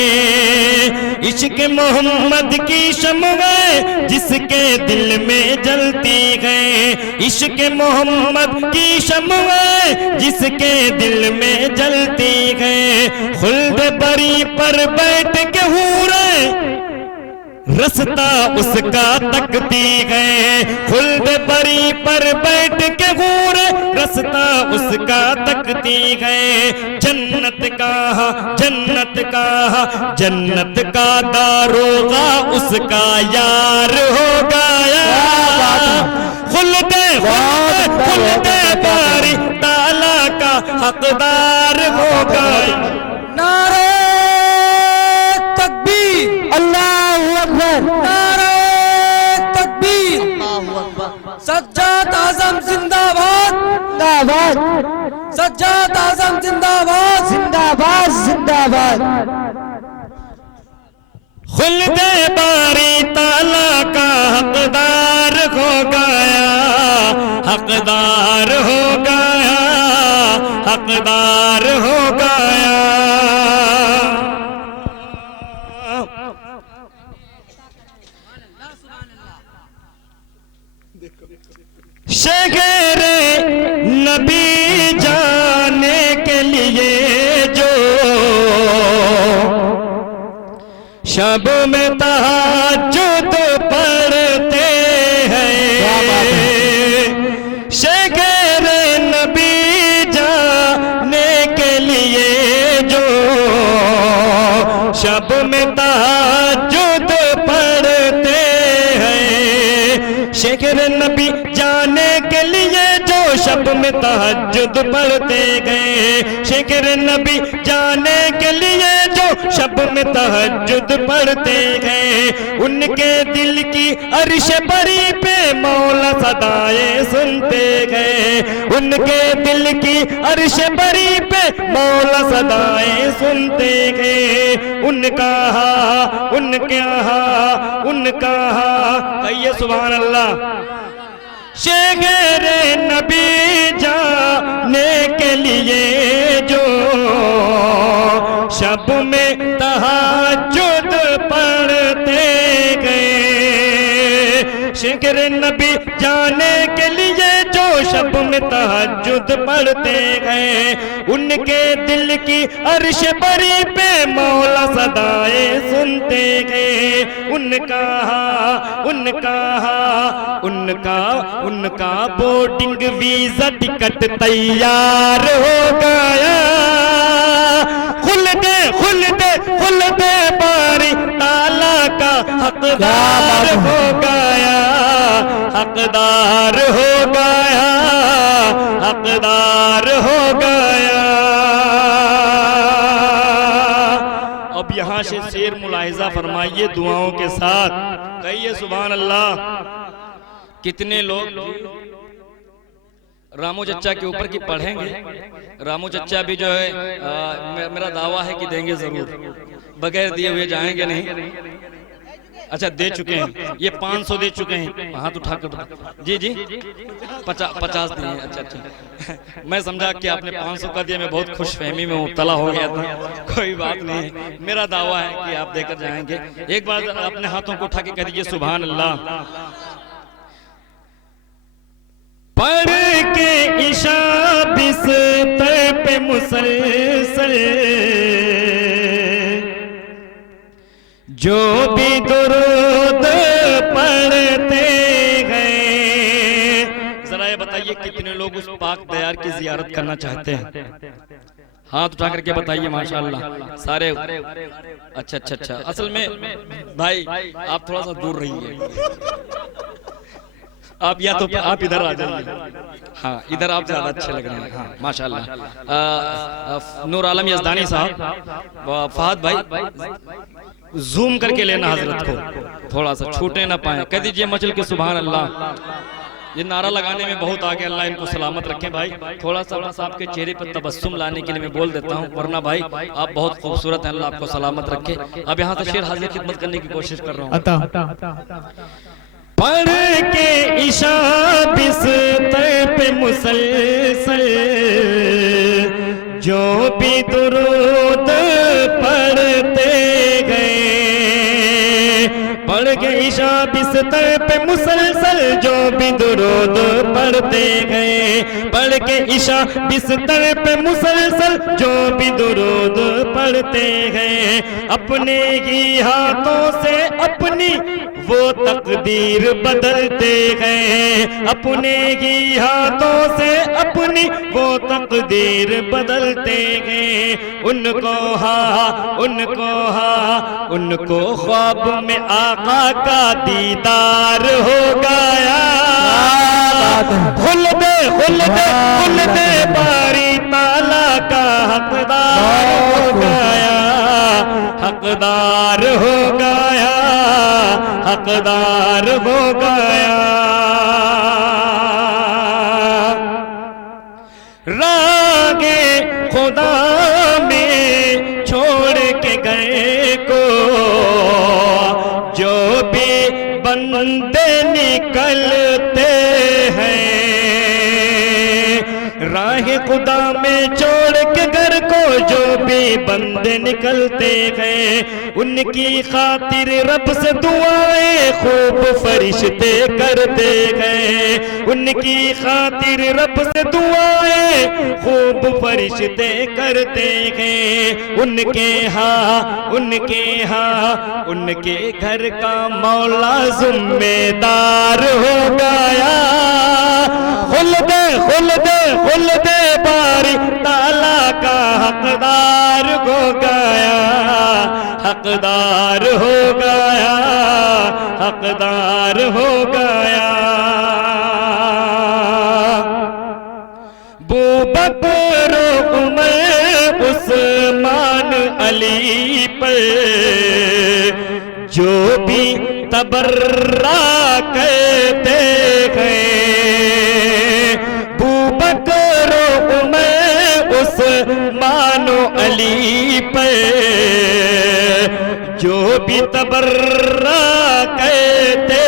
इश्क़ मोहम्मद की शम्अ जिसके दिल में जलती गए, इश्क़ मोहम्मद की शम्अ जिसके दिल में जलती गए, खुल्द बरी पर बैठ के हूरे रस्ता उसका तकती है, खुल्द बरी पर बैठ के हूर रस्ता उसका तकती है। जन्नत का जन्नत का जन्नत का दारोगा उसका यार हो गया, खुल्द खुल्द बारी ताला का हकदार हो गया। नारे तकबीर, अल्लाहू अकबर, नारे तकबीर, सज्जाद आज़म जिंदाबाद, जिंदाबाद, सज्जाद आज़म जिंदाबाद, जिंदाबाद, जिंदाबाद। खुल्द बारी ताला का हकदार हो गया, हकदार हो गया, हकदार हो गया। शेरे नबी जाने के लिए जो शब में तहज्जुद पढ़ते हैं, शेरे नबी जाने के लिए जो शब में तहज्जुद पढ़ते हैं, शेरे नबी जाने के लिए जो शब में तहज्जुद पढ़ते गए, शेर नबी जाने के लिए जो शब में तहज्जुद पढ़ते गए, उनके दिल की अर्श परी पे मौला सदाएं सुनते गए, उनके दिल की अर्श परी पे मौला सदाएं सुनते गए। उनका उनका कहिए सुभान अल्लाह। शेर नबी जाने के लिए जो शब में तहज्जुद पढ़ते गए, शेर नबी जाने के लिए जो शब में तहज्जुद पढ़ते गए, उनके दिल की अर्श परी पे मौला सदाएं सुनते गए। उनका बोर्डिंग वीजा टिकट तैयार हो गया, खुल दे बारी ताला का हकदार हो गया, हकदार हो गया, हकदार हो गया। अब यहाँ से शेर मुलाहिजा फरमाइए दुआओं के साथ, कहिए सुभान अल्लाह। कितने लोग रामू चच्चा के ऊपर की पढ़ेंगे, रामू चच्चा भी जो है मेरा दावा है कि देंगे जरूर। बगैर दिए हुए जाएंगे नहीं। अच्छा दे चुके हैं, ये 500 दे चुके हैं, हाथ उठा कर जी जी 50 दिए। अच्छा अच्छा मैं समझा कि आपने 500 का दिया, मैं बहुत खुशफहमी में मुब्तला हो गया था। कोई बात नहीं, मेरा दावा है कि आप देकर जाएंगे। एक बार अपने हाथों को उठा के कह दीजिए सुभान अल्लाह। पढ़ के इशा बिस्तर पे मुसलसल जो भी दुरूद पढ़ते गए। जरा ये बताइए कितने लोग उस पाक दयार की जियारत करना चाहते हैं? हाथ उठा करके बताइए। माशाअल्लाह सारे। अच्छा अच्छा अच्छा असल में भाई आप थोड़ा सा दूर रहिए, आप या तो आप इधर आ जाइए। हाँ इधर आप ज्यादा अच्छे लग रहे हैं। हाँ माशाअल्लाह। नूर आलम यज़दानी साहब, फहद भाई जूम करके लेना हजरत को, थोड़ा सा छूटे ना पाए। कह दीजिए मचल के सुभान अल्लाह। ये नारा लगाने में बहुत आगे, अल्लाह इनको सलामत रखें। भाई थोड़ा सा बस आपके चेहरे पर तबस्सुम लाने के लिए मैं बोल देता हूँ, वरना भाई आप बहुत खूबसूरत हैं, अल्लाह आपको सलामत रखे। अब यहाँ से शेर हाजिर खिदमत करने की कोशिश कर रहा हूँ। पढ़ के इशा बिस्तर पे मुसलसल जो भी दुरूद पढ़ते गए। पढ़ के इशा बिस्तर पे मुसलसल जो भी दुरूद पढ़ते गए। पढ़ के इशा बिस्तर पे मुसलसल जो भी दुरूद पढ़ते गए। अपने ही हाथों से अपनी वो तकदीर बदलते गए। अपने ही हाथों से अपनी वो तकदीर बदलते गए। उनको ख्वाब में आका का दीदार हो गया। खुल दे बारी ताला का हकदार हो गया। हकदार हो गया, हकदार हो गया। रागे खुदा में छोड़ के गए को जो भी बंदे निकलते हैं। राह खुदा में छोड़ के घर को जो भी बंदे निकलते गए। उनकी खातिर रब से दुआएं खूब फरिश्ते करते गए। उनकी खातिर रब से दुआएं खूब फरिश्ते करते गए। उनके घर का मौला जिम्मेदार हो गया। खुल दे बारी ताला का हकदार हो गया। हकदार हो गया, हकदार हो गया। बू बकर उमर उस्मान अली पर जो भी तबर्रा कहते गए। बू बकर उमर उस्मान अली पर जो भी तबर्रा कहते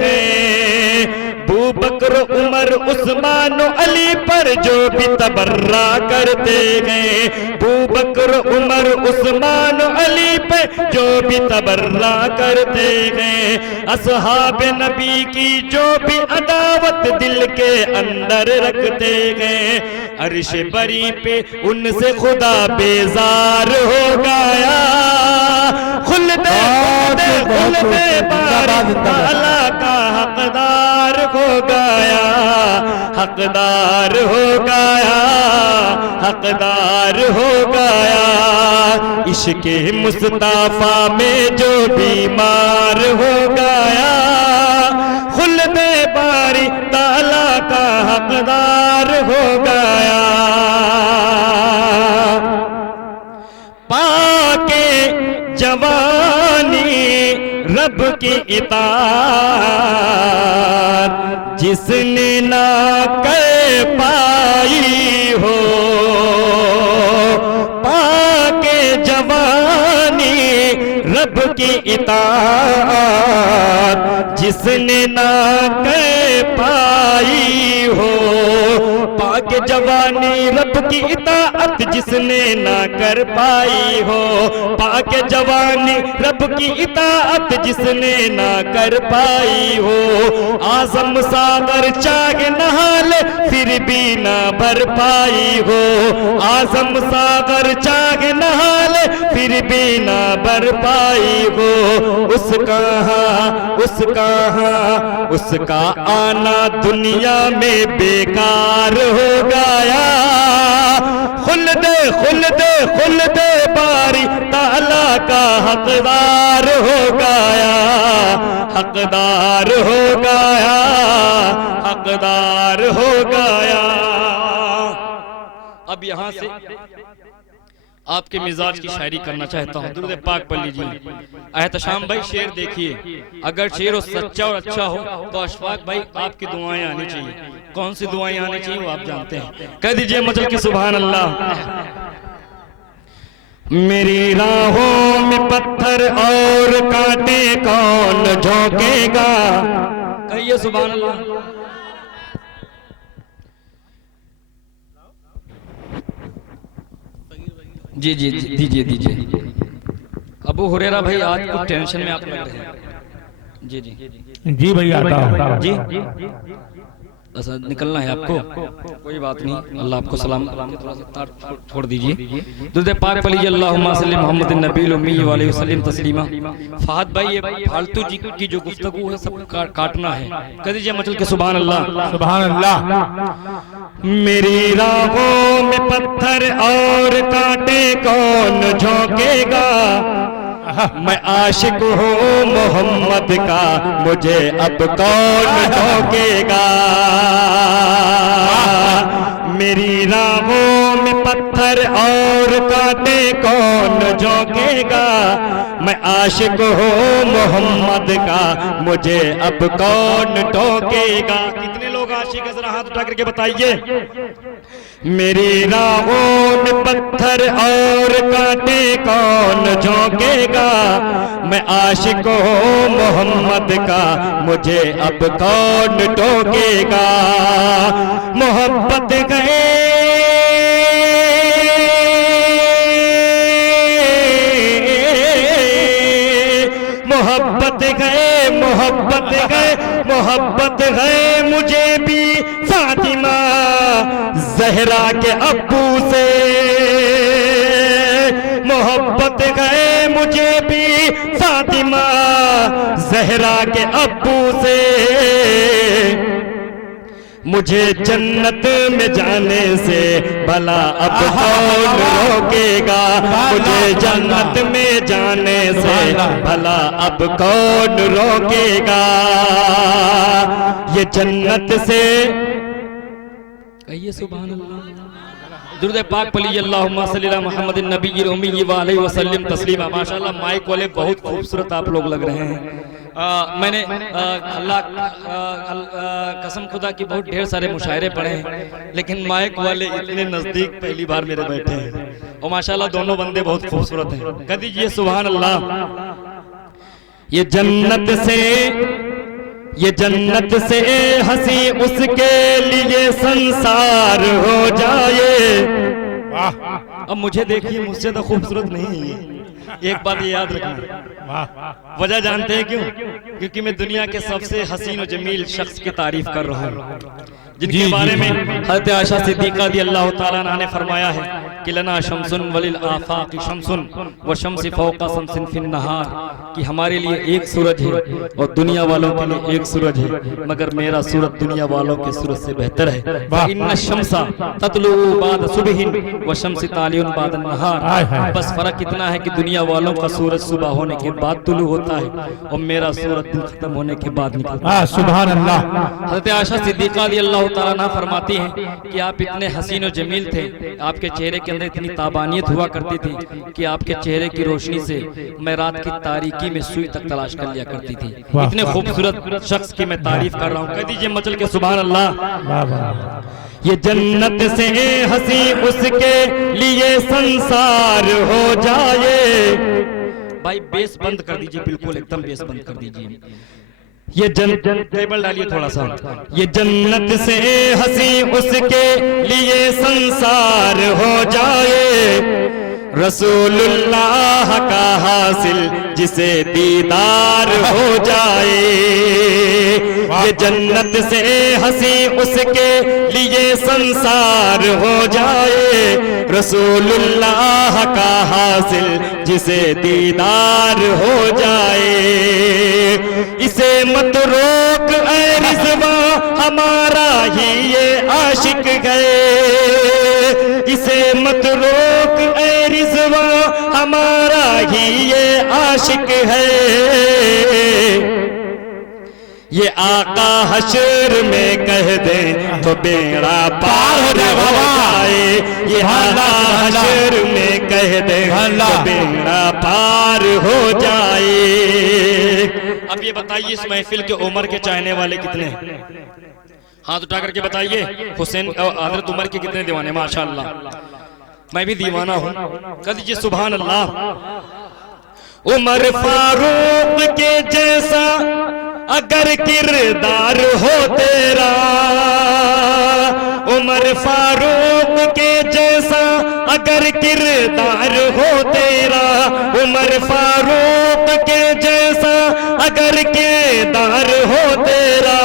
हैं। बू बकर उमर उस्मान अली पर जो भी तबर्रा करते गए। बू बकर उमर उस्मान अली पर जो भी तबर्रा करते गए। असहाब नबी की जो भी अदावत दिल के अंदर रखते गए। अर्श बरी पे उनसे खुदा बेजार हो गया। खुल दे बारी ताला का हकदार हो गया। हकदार हो गया, हकदार हो गया। इश्क़े मुस्तफा में जो बीमार हो गया। खुल दे बारी ताला का हकदार हो गया। पाके जवानी रब की इताअत जिसने ना कर पाई हो। पाके जवानी जिसने ना कर पाई हो, पाक जवानी रब की इताअत जिसने ना कर पाई हो, पाक जवानी रब की इताअत जिसने ना कर पाई हो, आजम सागर चाहे नहाल फिर भी ना भर पाई हो, आजम सागर चाहे नहाल फिर भी ना भर पाई हो, उसका आना दुनिया में बेकार हो गया, खुल्द बारी ताला का हकदार हो गया, हकदार हो गया, हकदार हो गया। अब यहां से आपके मिजाज की शायरी करना चाहता हूँ, दुरूद पाक पढ़ लीजिए। एहतशाम भाई शेर देखिए, अगर शेर सच्चा और अच्छा हो तो अशफाक भाई आपकी दुआएं आनी चाहिए। कौन सी दुआएं आनी चाहिए वो आप जानते हैं, कह दीजिए मचल की सुभान अल्लाह। मेरी राहों में पत्थर और कांटे कौन झोंकेगा, कहिए सुभान अल्लाह। जी जी दीजिए। अबू हुरैरा भाई आज कुछ टेंशन में आप लग रहे हैं। जी भैया जी ऐसा निकलना है आपको, कोई बात नहीं, अल्लाह आपको सलाम छोड़ दीजिए। दुरूद पाक पढ़िए, अल्लाहुम्मा सल्ली मुहम्मद नबील उम्मी व अलैहि वसल्लम तस्लीमा। फहद भाई ये फालतू जी की जो गुफ्तगू है सब काटना है, कह दीजिए मचल के सुभान अल्लाह, सुभान अल्लाह। मेरी राहों में पत्थर और कांटे कौन झोंकेगा, मैं आशिक हूँ मोहम्मद का, मुझे अब कौन ठोकेगा। मेरी राहों में पत्थर और कांटे कौन झोंकेगा, मैं आशिक हूँ मोहम्मद का, मुझे अब कौन ठोकेगा। कितने लोग आशिक हैं, जरा हाथ उठा करके बताइए। मेरी राहों में पत्थर और कांटे कौन झोंकेगा, मैं आशिक हूँ मोहम्मद का, मुझे अब कौन टोकेगा। मोहब्बत गए मोहब्बत है मुझे भी फातिमा ज़हरा के अब्बू से, मोहब्बत है मुझे भी फातिमा ज़हरा के अब्बू से। मुझे जन्नत में जाने से भला अब कौन रोकेगा, मुझे जन्नत में जाने से भला अब कौन रोकेगा। ये जन्नत से कहिए सुभान अल्लाह। दुरूद पाक पढ़िए, अल्लाहुम्मा सल्ली अला मुहम्मदिन नबिय्यिल उम्मी व अलैहि वसल्लम तस्लीमा। माशाअल्लाह माइक वाले बहुत खूबसूरत आप लोग लग रहे हैं। मैंने अल्लाह कसम खुदा की बहुत ढेर सारे मुशायरे पढ़े हैं, लेकिन माइक वाले इतने नजदीक पहली बार मेरे बैठे हैं, और माशाअल्लाह दोनों बंदे बहुत खूबसूरत हैं। कह दीजिए सुभान अल्लाह। ये जन्नत से हंसी उसके लिए संसार हो जाए। अब मुझे देखिए, मुझसे तो खूबसूरत नहीं है, एक बात ये याद रखना। वजह जानते हैं क्यों? क्योंकि मैं दुनिया के सबसे हसीन और जमील शख्स की तारीफ कर रहा हूँ, जिनके बारे में हज़रत आयशा सिद्दीक़ा रज़ियल्लाहु ताला अन्हा ने फरमाया है कि लना शम्सुन वलिल आफाक़ि शम्सुन व शम्सी फ़ौक़ा शम्सिन फिन नहार, कि हमारे लिए एक सूरज है और दुनिया वालों के लिए एक सूरज है, मगर मेरा सूरज दुनिया वालों के सूरज से बेहतर है। इन्ना शम्सा ततलू बाद सुबहिन व शम्सी तालियुन बाद नहार। बस फर्क इतना है कि दुनिया वालों का सूरज सुबह होने के बाद तुलू होता है और मेरा सूरज दिन खत्म होने के बाद निकलता है। सुभान अल्लाह। हज़रत आयशा सिद्दीक़ा रज़ियल्लाहु ताला अन्हा फरमाती हैं कि आप इतने हसीन और जमील थे, आपके चेहरे के अंदर इतनी ताबानियत हुआ करती थी कि आपके चेहरे की रोशनी से मैं रात की तारीकी में सुई तक तलाश कर लिया करती थी। इतने खूबसूरत शख्स की मैं तारीफ कर रहा हूँ, कह दीजिए मचल के सुभान अल्लाह। ये जन्नत से हंसी उसके लिए संसार हो जाए। भाई बेस बंद कर दीजिए, बिल्कुल एकदम बेस बंद कर दीजिए। ये टेबल डालिए थोड़ा सा। ये जन्नत से हंसी उसके लिए संसार हो जाए, रसूलुल्लाह का हासिल जिसे दीदार हो जाए। ये जन्नत से हंसी उसके लिए संसार हो जाए, रसूलुल्लाह का हासिल जिसे दीदार हो जाए। इसे मत रोक ऐ रिज़वा हमारा ही ये आशिक है, इसे मत रोक ऐ रिज़वा हमारा ही ये आशिक है। ये आका हशर में कह दे तो बेड़ा पार हो जाए, ये आका हशर में कह दे तो बेड़ा पार हो जाए। अब ये बताइए इस महफिल के उमर के चाहने वाले कितने हैं? हाथ उठा करके बताइए। हुसैन हजरत उमर के कितने दीवाने? माशाअल्लाह, मैं भी दीवाना हूं। कह दीजिए सुभान अल्लाह। उमर फारूक के जैसा अगर किरदार हो तेरा, उमर फारूक के जैसा अगर किरदार हो तेरा, उमर फारूक के जैसा अगर किरदार हो तेरा,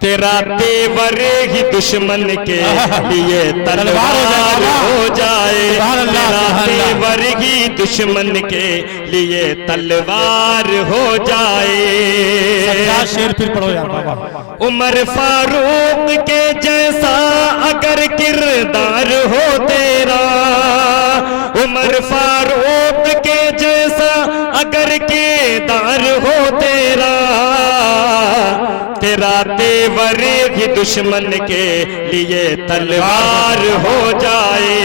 तेरा तेवर ही दुश्मन के लिए तलवार हो जाए, तेरा तेवर ही दुश्मन के लिए तलवार हो जाए। शेर फिर पढ़ो यार बाबा। उमर फारूक के जैसा अगर किरदार हो तेरा, उमर फारूक के जैसा अगर किरदार हो तेरा, तेरा तेवर ही दुश्मन के लिए तलवार हो जाए।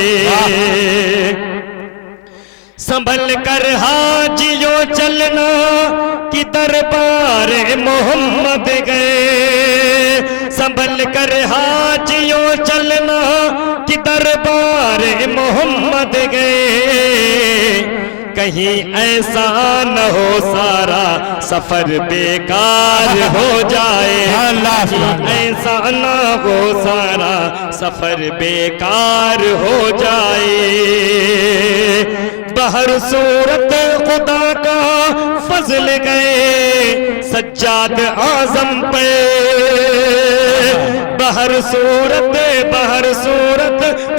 संभल कर हाजियो चलना कि दरबार मोहम्मद गए, संभल कर हाजियो चलना कि दरबार मोहम्मद गए। कहीं ऐसा न हो सारा सफर बेकार हो जाए, ऐसा न हो सारा सफर बेकार हो जाए। बहर सूरत खुदा का फजल गए सज्जाद आजम पे, बहर सूरत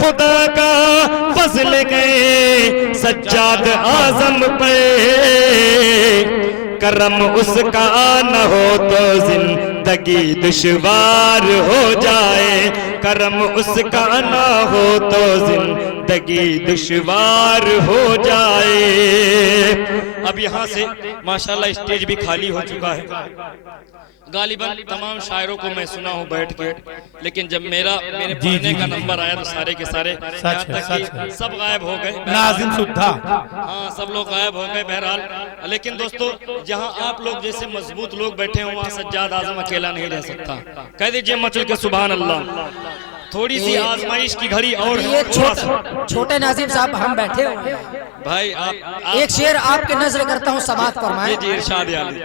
खुदा का फजल गए सज्जाद आजम पे। करम उसका न हो तो जिंदगी दुश्वार हो जाए, करम उसका न हो तो जिंदगी दुश्वार हो जाए। अब यहाँ से माशाल्लाह स्टेज भी खाली हो चुका है। गालिबन तमाम शायरों को मैं सुना हूँ बैठ के, लेकिन जब मेरे पढ़ने का नंबर आया तो सारे के सारे यहाँ तक कि सब गायब हो गए। नाज़िम सुद्धा, हाँ सब लोग गायब हो गए बहरहाल। लेकिन दोस्तों जहाँ आप लोग जैसे मजबूत लोग बैठे हो वहाँ सज्जाद आजम अकेला नहीं रह सकता। कह दीजिए मचल के सुभान अल्लाह। थोड़ी सी आजमाइश की घड़ी और ये छोटे नाजिम साहब हम बैठे हुए हैं भाई। आप एक शेर आपके नजर करता हूँ, समाप्त फरमाएं। जी इरशाद याली।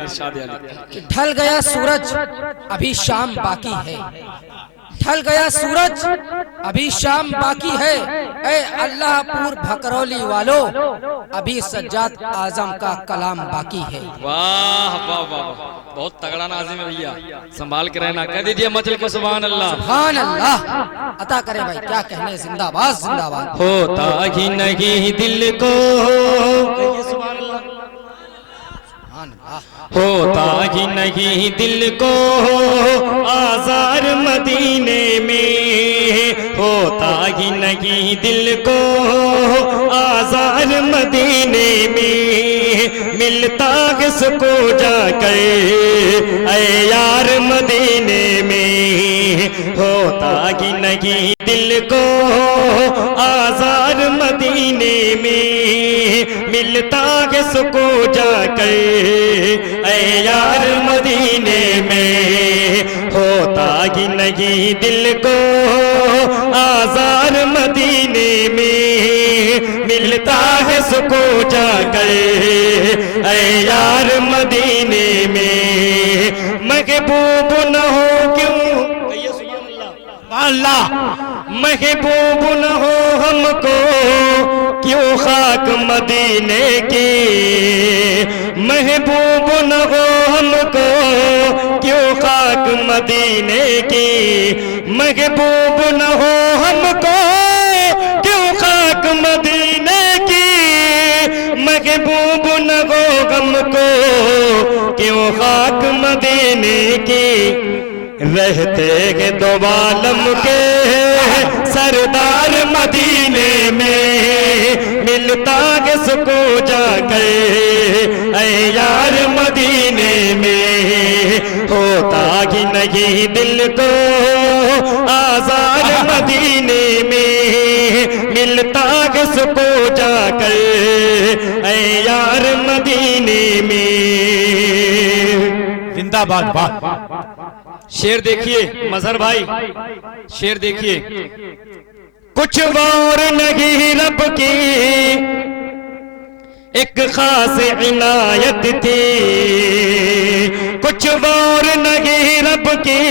ढल गया सूरज अभी शाम बाकी है, ढल गया सूरज अभी शाम बाकी है, ए अल्लाहपुर भकरौली वालों अभी सज्जाद आजम का कलाम बाकी है। वाह वाह वाह, बहुत तगड़ा नाज़िम है भैया, संभाल के रहना। कह दीजिए मचल के सुभान अल्लाह। सुभान अल्लाह अता करे भाई, क्या कहने, जिंदाबाद जिंदाबाद। होता ही नहीं दिल को, सुभान अल्लाह। होता ही नहीं दिल को आज़ार मदीने में, होता ही नहीं दिल को आज़ार मदीने में, मिलता किसको जाकर ऐ यार मदीने में। होता ही नहीं दिल को आज़ार मदीने में, मिलता किसको जाकर ऐ यार मदीने में। होता ही नहीं दिल को आज़ार मदीने में, मिलता है सुकून जाकर ऐ यार मदीने में। महबूब न हो क्यों अल्लाह, महबूब न हो हमको क्यों खाक मदीने की, महबूब न हो हमको क्यों खाक मदीने की, महबूब न हो हमको क्यों खाक मदीने की, महबूब न हो हमको क्यों खाक मदीने की। रहते हैं दो आलम के सरदार मदीने में, मिलता है सुकून जाकर ऐ यार मदीने में। होता ही नहीं दिल को आज़ार मदीने में, मिलता है सुकून जाकर ऐ यार मदीने में। जिंदाबाद। वाह, शेर देखिए मजहर भाई, शेर देखिए। कुछ और नहीं रब की एक खास इनायत थी, कुछ और नहीं रब की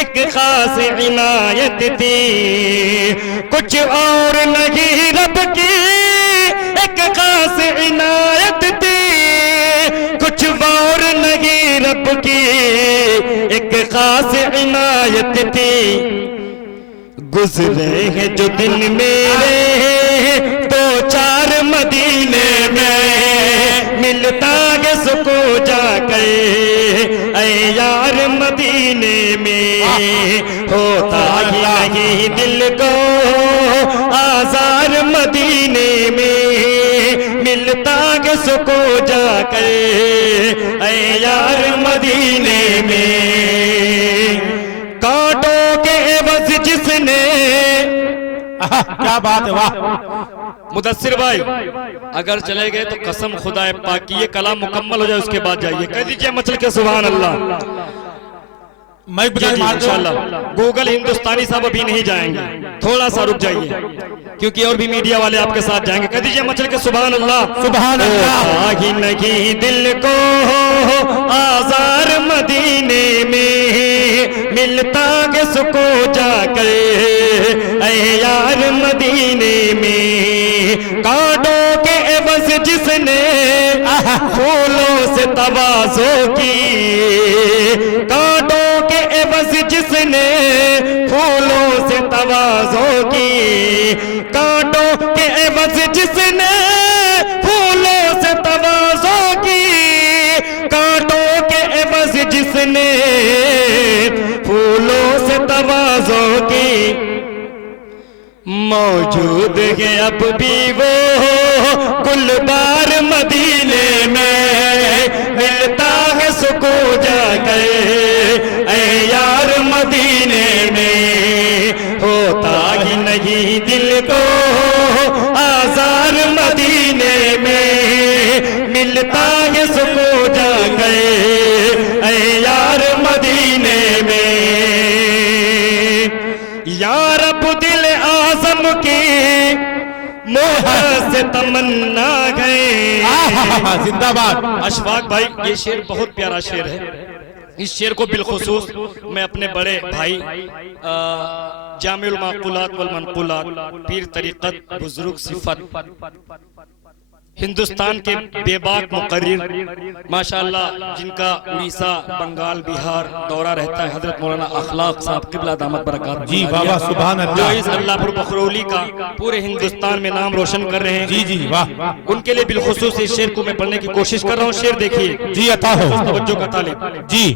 एक खास इनायत थी, कुछ और नहीं रब की एक खास इनायत थी, कुछ और नहीं रब की एक खास इनायत थी। गुजरे हैं जो दिन मेरे दो चार मदीने में, मिलता है सुकून जाकर ऐ यार मदीने में। होता ही नहीं दिल को आज़ार मदीने में, मिलता है सुकून जाकर ऐ यार मदीने में। कांटों के एवज जिसने, क्या बात है, वाह। मुदस्सिर भाई अगर चले गए तो कसम खुदा पाक की ये कलाम मुकम्मल हो जाए उसके बाद जाइए, कह दीजिए मचल के सुभान अल्लाह। मैं इंशाल्लाह गूगल हिंदुस्तानी साहब अभी नहीं जाएंगे, थोड़ा सा रुक जाइए क्योंकि और भी मीडिया वाले आपके साथ जाएंगे। कह दीजिए मचल के सुभान अल्लाह। सुभान अल्लाह। ही नहीं दिल को आज़ार मदीने में, मिलता है सुकून जाकर ऐ यार मदीने में। कांटों के एवज जिसने फूलों से तवाज़ो की, कांटों के एवज जिसने फूलों से तवाज़ो की, कांटों के एवज जिसने फूलों से तवाज़ो की, कांटों के एवज जिसने फूलों से तवाज़ो की। मौजूद है अब भी वो गुलबार मदीने में, मिलता है सुकून जाकर ऐ यार मदीने में। होता ही नहीं दिल को आज़ार मदीने में, मिलता है सुकून जाकर ऐ यार मदीने में। यार अब दिल आज़म की मोह से तमन्ना गए। जिंदाबाद। अशफाक भाई ये शेर बहुत प्यारा शेर है। इस शेर को बिलखुसूस मैं अपने बड़े भाई जामिउल माक़ूलात वल मनक़ूलात पीर तरीक़त बुज़ुर्ग सिफ़त हिंदुस्तान के बेबाक मुक़र्रिर माशाअल्लाह जिनका उड़ीसा बंगाल बिहार दौरा रहता है, हजरत मौलाना अखलाक साहब क़िबला दामत बरकात जी बाबा सुभान जो अल्लाह। इस अल्लाहपुर बखरौली का पूरे हिंदुस्तान में नाम रोशन कर रहे हैं। जी जी वाह। उनके लिए बिलखुसूस इस शेर को मैं पढ़ने की कोशिश कर रहा हूँ। शेर देखिए जी अता हो। तवज्जो का तालिब जी।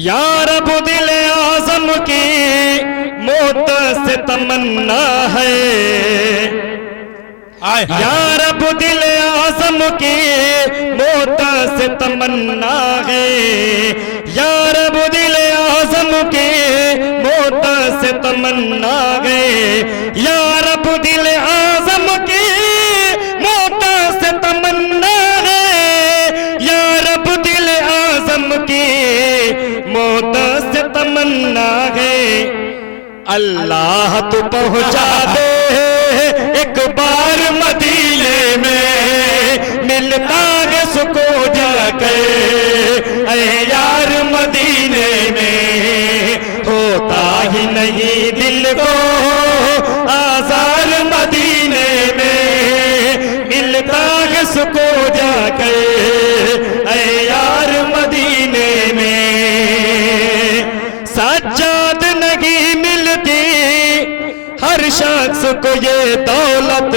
यार अब दिल आज़म की मौत से तमन्ना है, यार अब दिल आज़म की मौत से तमन्ना है, यार अब दिल आज़म की मौत से तमन्ना है, यार अब दिल आज़म की मौत से तमन्ना है, यार अब दिल आज़म की मौत से तमन्ना है, अल्लाह तू पहुंचा दे एक बार मदीने में, मिलता है सुकून जाके ऐ यार मदीने में, होता ही नहीं दिल को आज़ार मदीने में, मिलता है सुकून जाके ऐ यार मदीने में। सज्जाद नहीं मिलती हर शख्स को ये दौलत,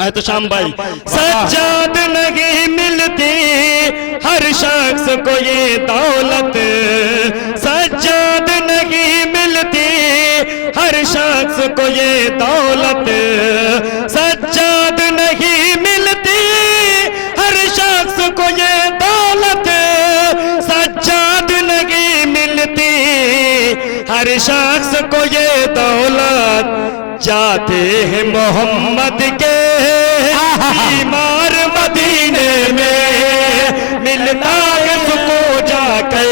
आए तो शाम भाई, सज्जाद नहीं मिलती हर शख्स को ये दौलत, सज्जाद नहीं मिलती हर शख्स को ये दौलत, सज्जाद नहीं मिलती हर शख्स को ये दौलत, सज्जाद नहीं मिलती हर शख्स को ये दौलत, जाते हैं मोहम्मद के बीमार मदीने में, मिलता है सुकून जाके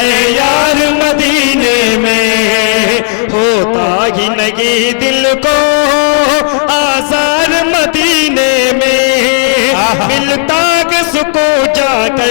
ऐ यार मदीने में, होता ही नहीं दिल को आज़ार मदीने में, मिलता है सुकून जाके